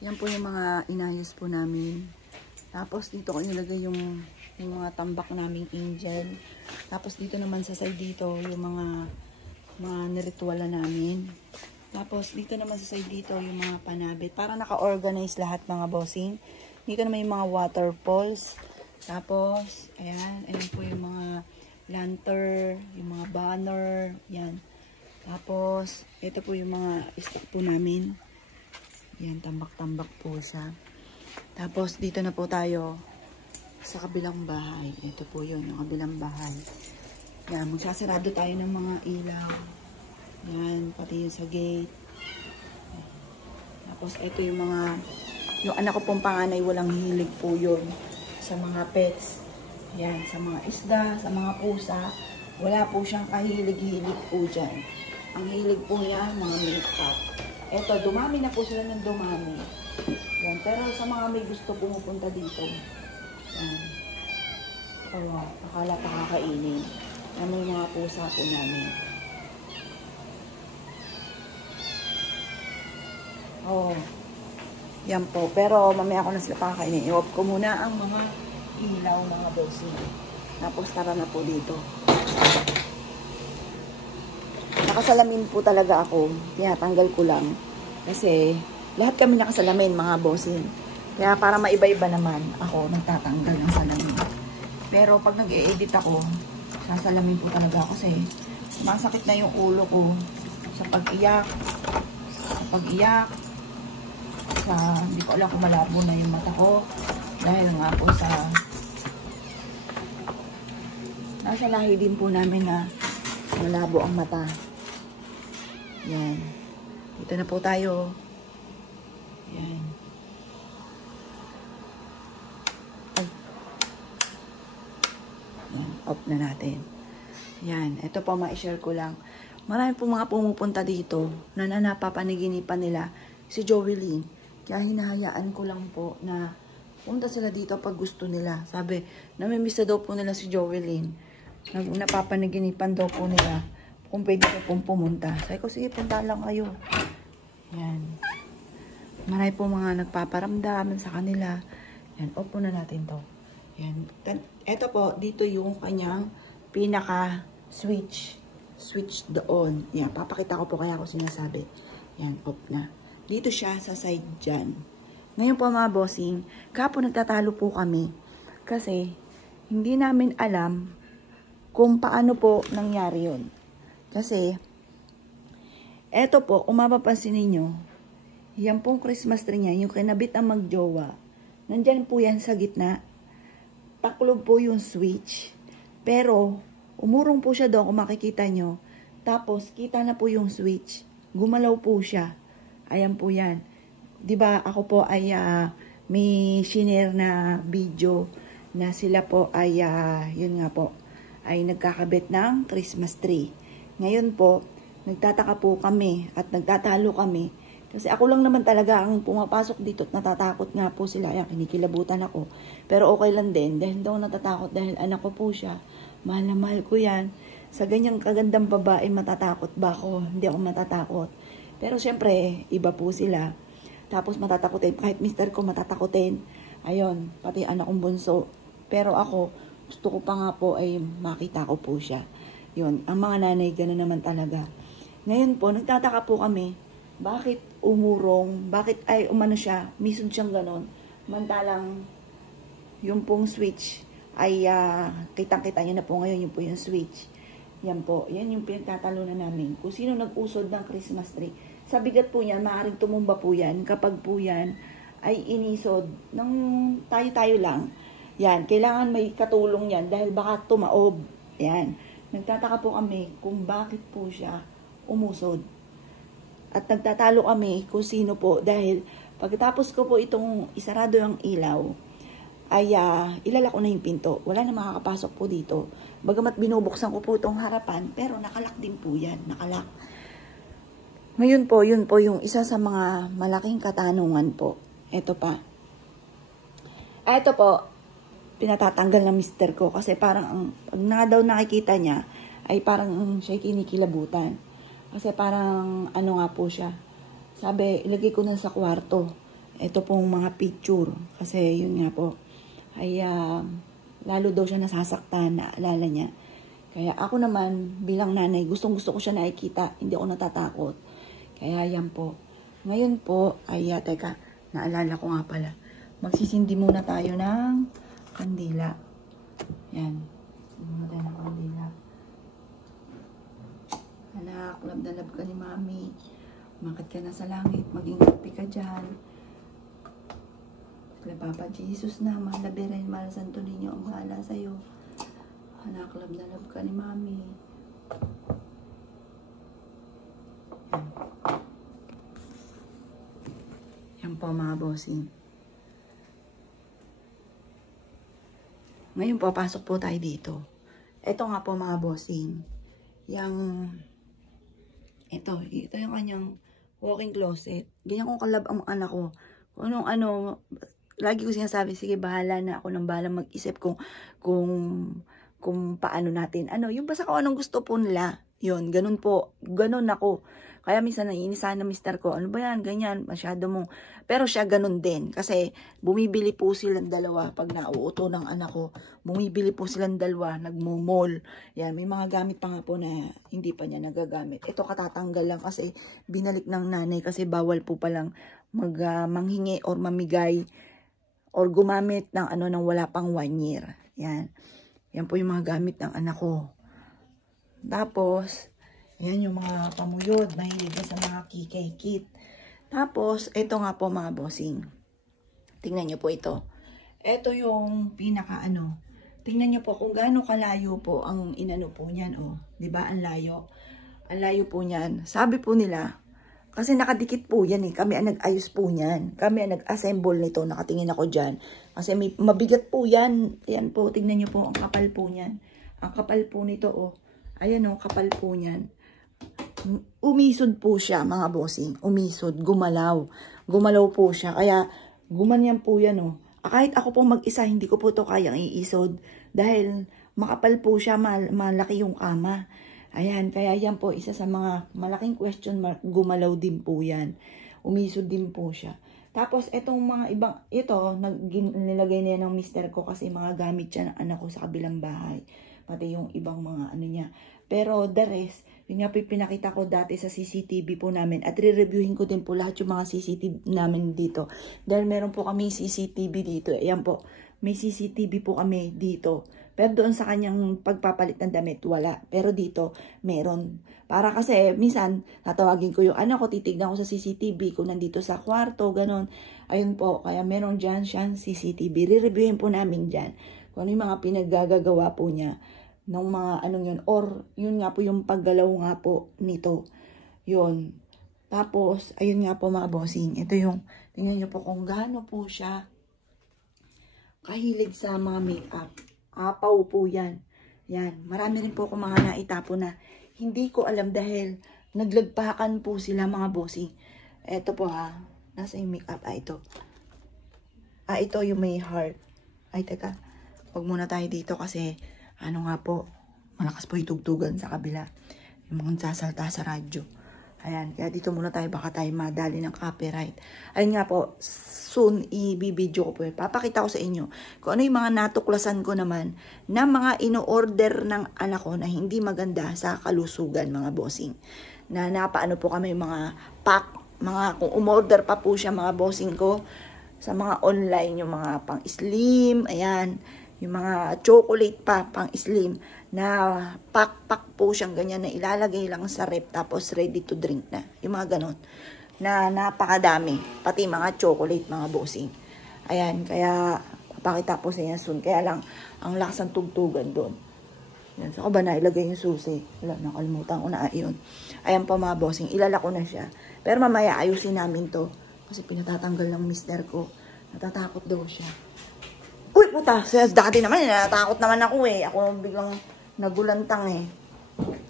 Yan po yung mga inayos po namin. Tapos dito ko nilagay yung mga tambak naming angel. Tapos dito naman sa side dito yung mga nirituala namin. Tapos dito naman sa side dito yung mga panabit. Para naka-organize lahat mga bossing. Dito naman yung mga waterfalls. Tapos ayan po yung mga lantern, yung mga banner, yan. Tapos ito po yung mga stock po namin. Yan, tambak-tambak po siya. Tapos, dito na po tayo sa kabilang bahay. Ito po yun, yung kabilang bahay. Yan, magsasarado tayo ng mga ilaw. Yan, pati yung sa gate. Tapos, ito yung yung anak ko pong panganay, walang hilig po yun sa mga pets. Yan, sa mga isda, sa mga pusa. Wala po siyang kahilig-hilig po dyan. Ang hilig po niya, mga milk pot. Eto, dumami na po sila ng dumami. Yan. Pero sa mga may gusto pumupunta dito. Yan. Oh, akala pa kakainin. Yan yung mga pusa po namin. Oh. Yan po. Pero mamaya ko na sila pakakainin. I-off ko muna ang mga ilaw, mga bossing. Tapos tara na po dito. Nakasalamin po talaga ako. Tinatanggal ko lang. Kasi lahat kami nakasalamin mga bossing. Kaya para maiba-iba naman ako nagtatanggal ng salamin. Pero pag nag-e-edit ako, sasalamin po talaga ako kasi masakit na yung ulo ko sa pag-iyak. Hindi ko alam kung malabo na yung mata ko. Dahil nga po nasa lahi din po namin na malabo ang mata. Yan. Dito na po tayo. Yan. Yan. Off na natin. Yan. Ito po, ma-share ko lang. Marami po mga pumupunta dito na napapaniginipan nila si Jovelyn. Kaya hinahayaan ko lang po na punta sila dito pag gusto nila. Sabi, namimiss daw po nila si Jovelyn. Napapaniginipan daw po nila kung pwede ka pong pumunta. Sabi ko, sige, punta lang kayo. Yan. Marami po mga nagpaparamdam sa kanila. Yan, off na natin to. Yan. Ito po, dito yung kanyang pinaka-switch. Switch doon. Yan, papakita ko po kaya ako sinasabi. Yan, off na. Dito siya sa side dyan. Ngayon po mga bossing, kapon nagtatalo po kami. Kasi, hindi namin alam kung paano po nangyari yun. Kasi, eto po, kung mapapansin ninyo, yan pong Christmas tree niya, yung kinabit ang magjowa, nandyan po yan sa gitna. Taklob po yung switch. Pero, umurong po siya doon kung makikita nyo. Tapos, kita na po yung switch. Gumalaw po siya. Ayan po yan. Diba, ako po ay may shinare na video na sila po ay, yun nga po, ay nagkakabit ng Christmas tree. Ngayon po, nagtataka po kami at nagtatalo kami. Kasi ako lang naman talaga ang pumapasok dito at natatakot nga po sila. Ayan, kinikilabutan ako. Pero okay lang din. Dahil daw natatakot dahil anak ko po siya. Mahal na mahal ko yan. Sa ganyang kagandang babae, matatakot ba ako? Hindi ako matatakot. Pero syempre, iba po sila. Tapos matatakotin. Kahit mister ko matatakotin. Ayun, pati anak kong bunso. Pero ako, gusto ko pa nga po ay makita ko po siya. Yun, ang mga nanay, gano'n naman talaga. Ngayon po, nagtataka po kami, bakit umurong, bakit ay umano siya, mission siyang gano'n. Mantalang, yung pong switch, ay kitang-kita niyo na po ngayon, yung po yung switch. Yan po, yan yung pinagtatalunan namin. Kung sino nag-usod ng Christmas tree. Sa bigat po niyan, maaaring tumumba po yan. Kapag po yan, ay inisod ng tayo-tayo lang. Yan, kailangan may katulong yan dahil baka tumaob. Yan. Nagtataka po kami kung bakit po siya umusod. At nagtatalo kami kung sino po dahil pagkatapos ko po itong isarado yung ilaw, ay ilalak ko na yung pinto. Wala na makakapasok po dito. Bagamat binubuksan ko po itong harapan, pero nakalak din po yan. Nakalak. Ngayon po, yun po yung isa sa mga malaking katanungan po. Ito pa. Ito po, pinatatanggal ng mister ko kasi parang pag na daw nakikita niya ay parang siya kinikilabutan kasi parang ano nga po siya, sabi ilagay ko na sa kwarto, ito pong mga picture. Kasi yun nga po, ay lalo daw siya nasasaktan, naalala niya. Kaya ako naman, bilang nanay, gustong gusto ko siya nakikita, hindi ako natatakot. Kaya yan po. Ngayon po, ay teka, naalala ko nga pala. Magsisindi muna tayo ng kandila. Yan. Muna tayo ng kandila. Anak, love na love ka ni Mami. Umakit ka na sa langit, maging happy ka dyan. Kaya Papa Jesus na, mahal na Birhen, mahal na Santo Niño, ang bahala sa'yo. Anak, love na love ka ni Mami. Yan po mga bossing. Ngayon po, pasok po tayo dito. Ito nga po mga bossing. Ito yung kanyang walk-in closet. Ganyan kong kalab ang anak ko. Kung ano, lagi ko sinasabi, sige, bahala na ako ng bahala mag-isip kung paano natin. Yung basta kung anong gusto po nila. Yun, ganun po. Ganun ako. Kaya minsan naiinisahan na mister ko, ano ba yan, ganyan, masyado mong. Pero siya ganun din. Kasi bumibili po silang dalawa pag nauuto ng anak ko. Bumibili po silang dalawa, nagmumol. Yan, may mga gamit pa nga po na hindi pa niya nagagamit. Ito katatanggal lang kasi binalik ng nanay kasi bawal po palang manghingi or mamigay or gumamit ng nang wala pang 1 year. Yan. Yan po yung mga gamit ng anak ko. Tapos, yan yung mga pamuyod. Mahilig na sa mga kikay-kit. Tapos, ito nga po mga bossing. Tingnan nyo po ito. Ito yung pinaka Tingnan nyo po kung gaano kalayo po ang inano po niyan. Oh. Diba? Ang layo. Ang layo po niyan. Sabi po nila, kasi nakadikit po yan eh. Kami ang nag-ayos po niyan. Kami ang nag-assemble nito. Nakatingin ako dyan. Kasi mabigat po yan. Ayan po. Tingnan nyo po. Ang kapal po niyan. Ang kapal po nito. Oh. Ayan oh. Kapal po niyan. Umisod po siya mga bossing. Umisod. Gumalaw. Gumalaw po siya. Kaya gumanyan po yan oh. Kahit ako po mag-isa, hindi ko po to kayang iisod. Dahil makapal po siya. Malaki yung kama. Ayan, kaya yan po, isa sa mga malaking question mark, gumalaw din po yan. Umisod din po siya. Tapos, itong mga ibang, ito, nilagay na yan ng mister ko kasi mga gamit siya ng anak ko sa kabilang bahay. Pati yung ibang mga niya. Pero the rest, yun nga po pinakita ko dati sa CCTV po namin. At re-reviewin ko din po lahat yung mga CCTV namin dito. Dahil meron po kami CCTV dito. Ayan po, may CCTV po kami dito. Pero doon sa kanyang pagpapalit ng damit, wala. Pero dito, meron. Para kasi, minsan, natawagin ko yung anak ko, titignan ko sa CCTV, kung nandito sa kwarto, ganon. Ayun po, kaya meron dyan siyang CCTV. Re-reviewin po namin dyan. Kung ano yung mga pinaggagawa po niya, ng mga yun. Or, yun nga po yung paggalaw nga po nito. Yun. Tapos, ayun nga po mga bossing. Ito yung, tingnan nyo po kung gaano po siya kahilig sa mga makeup. Apaw po yan. Yan. Marami rin po akong mga naitapo na hindi ko alam dahil naglagpakan po sila mga bossing. Eto po ha. Nasa yung makeup. Ito. Ito yung may heart. Ay, teka. Huwag muna tayo dito kasi nga po. Malakas po itugtugan sa kabila. Yung mga sasalta sa radyo. Ayan. Kaya dito muna tayo. Baka tayo madali ng copyright. Ayun nga po. Soon, i-video ko po. Papakita ko sa inyo kung ano yung mga natuklasan ko naman na mga ino-order ng anak ko na hindi maganda sa kalusugan, mga bossing. Na napaano po kami mga pack, kung umorder pa po siya mga bossing ko sa mga online, yung mga pang-slim, ayan, yung mga chocolate pa, pang-slim, na pack po siyang ganyan na ilalagay lang sa rep tapos ready to drink na. Yung mga ganon. Na napakadami. Pati mga chocolate, mga bossing. Ayan, kaya papakita po sa inyo soon. Kaya lang, ang lakas ng tugtugan doon. Yan, so, ba na ilagay yung susi? Wala, nakalimutan ko na yun. Ayan po mga bossing, ilalako na siya. Pero mamaya, ayusin namin to. Kasi pinatatanggal ng mister ko. Natatakot daw siya. Uy, puta! Dati naman, natatakot naman ako eh. Ako biglang nagulantang eh.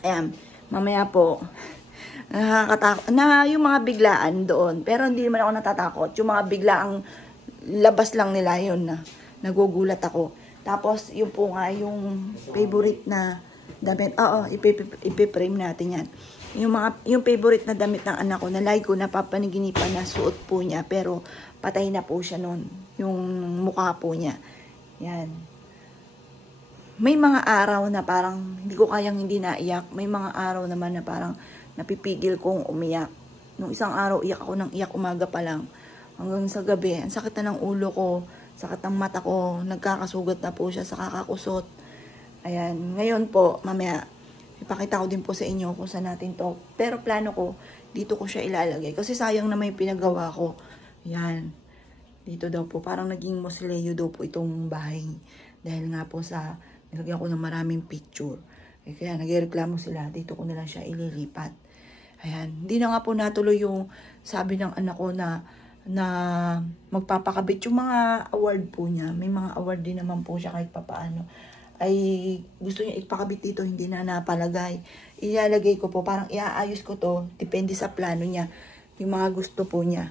Ayan, mamaya po. Nakakatakot. Na yung mga biglaan doon. Pero hindi naman ako natatakot. Yung mga biglaang labas lang nila yun na nagugulat ako. Tapos yung po nga yung favorite na damit. Oo, ipiprame natin yan. Yung favorite na damit ng anak ko, na like ko, napapanaginipan na suot po niya, pero patay na po siya noon. Yung mukha po niya. Yan. May mga araw na parang hindi ko kayang hindi naiyak. May mga araw naman na parang napipigil kong umiyak. Nung isang araw, iyak ako ng iyak umaga pa lang. Hanggang sa gabi, ang sakit na ng ulo ko, sakit ng mata ko, nagkakasugat na po siya sa kakakusot. Ayan, ngayon po, mamaya, ipakita ko din po sa inyo kung saan natin to. Pero plano ko, dito ko siya ilalagay. Kasi sayang na may pinagawa ko. Ayan, dito daw po, parang naging mausoleo daw po itong bahay. Dahil nga po sa, nilagyan ko ng maraming picture. Kaya nagreklamo sila, dito ko na lang siya ililipat. Ayan, hindi na nga po natuloy yung sabi ng anak ko na magpapakabit yung mga award po niya. May mga award din naman po siya kahit papaano. Ay gusto niya ipakabit dito, hindi na napalagay. Ilalagay ko po, parang iaayos ko to, depende sa plano niya. Yung mga gusto po niya.